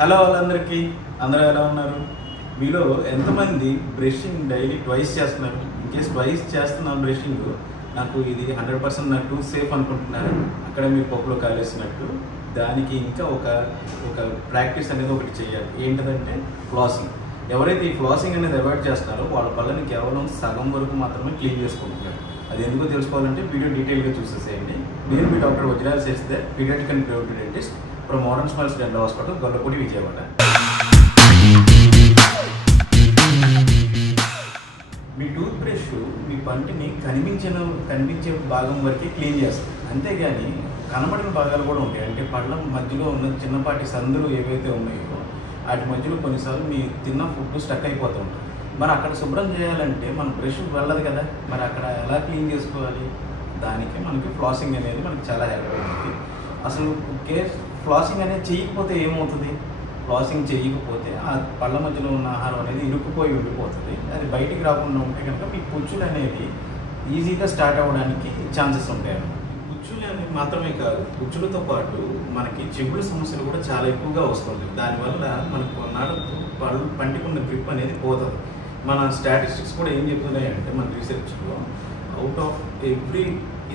Hello వాళ్ళందరికీ, అందరూ ఎలా ఉన్నారు? మీలో ఎంతమంది బ్రషింగ్ డైలీ ట్వైస్ చేస్తున్నారు? ఇన్కేస్ ట్వైస్ చేస్తున్న బ్రషింగ్ నాకు ఇది 100% నాకు సేఫ్ అనుకుంటున్నారు. అక్కడ మీరు పప్పులో కాలేసినట్టు దానికి ఇంకా ఒక ప్రాక్టీస్ అనేది ఒకటి చేయాలి. ఏంటంటే ఫ్లాసింగ్. ఎవరైతే ఈ ఫ్లాసింగ్ అనేది అవాయిడ్ చేస్తున్నారో వాళ్ళ పళ్ళని కేవలం సగం వరకు మాత్రమే క్లీన్ చేసుకుంటున్నారు. అది ఎందుకో తెలుసుకోవాలంటే వీడియో డీటెయిల్గా చూసేసేయండి. నేను మీ doctor Vajrala Sasidhar, pediatric and preventive dentist from modern smiles dental hospital, Gollapudi, Vijayawada. మీ టూత్ బ్రష్ మీ పంటిని కనిపించే భాగం వరకే క్లీన్ చేస్తుంది. అంతేగాని కనబడిన భాగాలు కూడా ఉంటాయి. అంటే పళ్ళ మధ్యలో ఉన్న చిన్నపాటి సందులు ఏవైతే ఉన్నాయో వాటి మధ్యలో కొన్నిసార్లు మీ తిన్న ఫుడ్ స్టక్ అయిపోతూ ఉంటుంది. మరి అక్కడ శుభ్రం చేయాలంటే మన బ్రష్ వెళ్ళదు కదా, మరి అక్కడ ఎలా క్లీన్ చేసుకోవాలి? దానికి మనకి ఫ్లాసింగ్ అనేది మనకి చాలా హెల్ప్ అవుతుంది. అసలు ఫ్లాసింగ్ అనేది చేయకపోతే ఏమవుతుంది? ఫ్లాసింగ్ చేయకపోతే ఆ పళ్ళ మధ్యలో ఉన్న ఆహారం అనేది ఇరుక్కుపోయి ఉండిపోతుంది. అది బయటికి రాకుండా ఉంటే కనుక మీ పుచ్చులు అనేది ఈజీగా స్టార్ట్ అవ్వడానికి ఛాన్సెస్ ఉంటాయి. పుచ్చులు అనేవి మాత్రమే కాదు, పుచ్చులతో పాటు మనకి చెవుల సమస్యలు కూడా చాలా ఎక్కువగా వస్తుంటాయి. దానివల్ల మనకు కొన్నాడు పంటికి ఉన్న గ్రిప్ అనేది పోతుంది. మన స్టాటిస్టిక్స్ కూడా ఏం చెప్తున్నాయంటే మన రీసెర్చ్లో అవుట్ ఆఫ్ ఎవ్రీ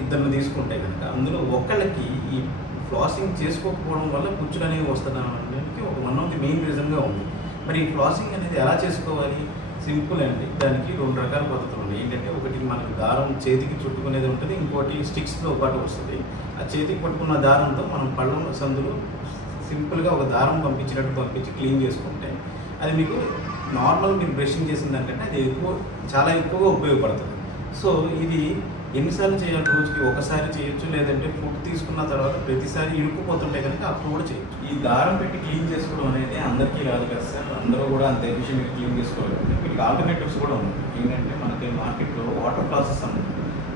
ఇద్దరిని తీసుకుంటే కనుక అందులో ఒకళ్ళకి ఈ ఫ్లాసింగ్ చేసుకోకపోవడం వల్ల పుచ్చులు అనేవి వస్తున్నానికి వన్ ఆఫ్ ది మెయిన్ రీజన్గా ఉంది. మరి ఈ ఫ్లాసింగ్ అనేది ఎలా చేసుకోవాలి? సింపుల్ అండి. దానికి రెండు రకాల పద్ధతులు ఉన్నాయి. ఏంటంటే ఒకటి మనకి దారం చేతికి చుట్టుకునేది ఉంటుంది, ఇంకోటి స్టిక్స్తో పాటు వస్తుంది. ఆ చేతికి పట్టుకున్న దారంతో మనం పళ్ళ సందులు సింపుల్గా ఒక దారం పంపించి క్లీన్ చేసుకుంటే అది మీకు నార్మల్ మీరు బ్రషింగ్ చేసిన దానికంటే అది చాలా ఎక్కువగా ఉపయోగపడుతుంది. సో ఇది ఎన్నిసార్లు చేయాలి? రోజుకి ఒకసారి చేయొచ్చు, లేదంటే ఫుడ్ తీసుకున్న తర్వాత ప్రతిసారి ఇరుక్కుపోతుంటే కనుక అప్పుడు కూడా చేయొచ్చు. ఈ దారం పెట్టి క్లీన్ చేసుకోవడం అనేది అందరికీ రాదు కదా సార్, అందరూ కూడా అంత ఎఫిషియెంట్గా క్లీన్ చేసుకోవాలి. వీటికి ఆల్టర్నేటివ్స్ కూడా ఉన్నాయి. ఏంటంటే మనకి మార్కెట్లో వాటర్ ప్రాసెస్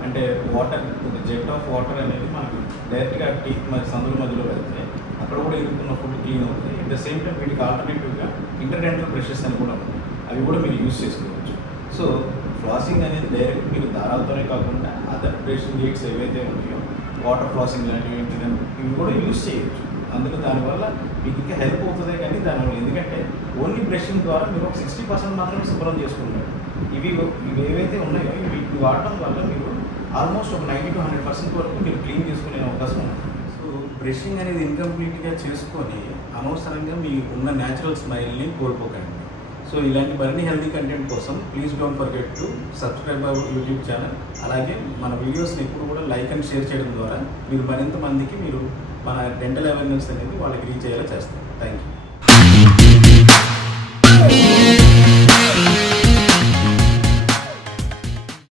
అంటే వాటర్ జెట్ ఆఫ్ వాటర్ అనేది మనకు డైరెక్ట్గా టీత్ మరి సందుల మధ్యలో వెళ్తే అక్కడ కూడా ఇరుక్కున్న ఫుడ్ క్లీన్ అవుతుంది. అట్ ద సేమ్ టైం వీటికి ఆల్టర్నేటివ్గా ఇంటర్డెంటల్ బ్రషెస్ అని కూడా ఉన్నాయి. అవి కూడా మీరు యూజ్ చేసుకోవచ్చు. సో ఫ్లాసింగ్ అనేది డైరెక్ట్ మీరు దారాలతోనే కాకుండా అదర్ బ్రషింగ్ ఎయిడ్స్ ఏవైతే ఉన్నాయో వాటర్ ఫ్లాసింగ్ లాంటివి ఇవి కూడా యూజ్ చేయొచ్చు. అందుకు దానివల్ల మీకు ఇంకా హెల్ప్ అవుతుంది. కానీ దానివల్ల ఎందుకంటే ఓన్లీ బ్రషింగ్ ద్వారా మీరు ఒక 60% మాత్రమే శుభ్రం చేసుకుంటారు. ఇవి ఏవైతే ఉన్నాయో వీటిని వాడటం వల్ల మీరు ఆల్మోస్ట్ ఒక 90 to 100% వరకు మీరు క్లీన్ చేసుకునే అవకాశం ఉంది. సో బ్రషింగ్ అనేది ఇన్కంప్లీట్గా చేసుకొని అనవసరంగా మీ ఉన్న న్యాచురల్ స్మైల్ని కోల్పోకండి. సో ఇలాంటి మరిన్ని హెల్తీ కంటెంట్ కోసం please don't forget to subscribe our YouTube channel. అలాగే మన వీడియోస్ని ఎప్పుడు కూడా లైక్ అండ్ షేర్ చేయడం ద్వారా మీరు మరింత మందికి మీరు మన డెంటల్ అవేర్నెస్ అనేది వాళ్ళకి రీచ్ అయ్యేలా చేస్తారు. Thank you.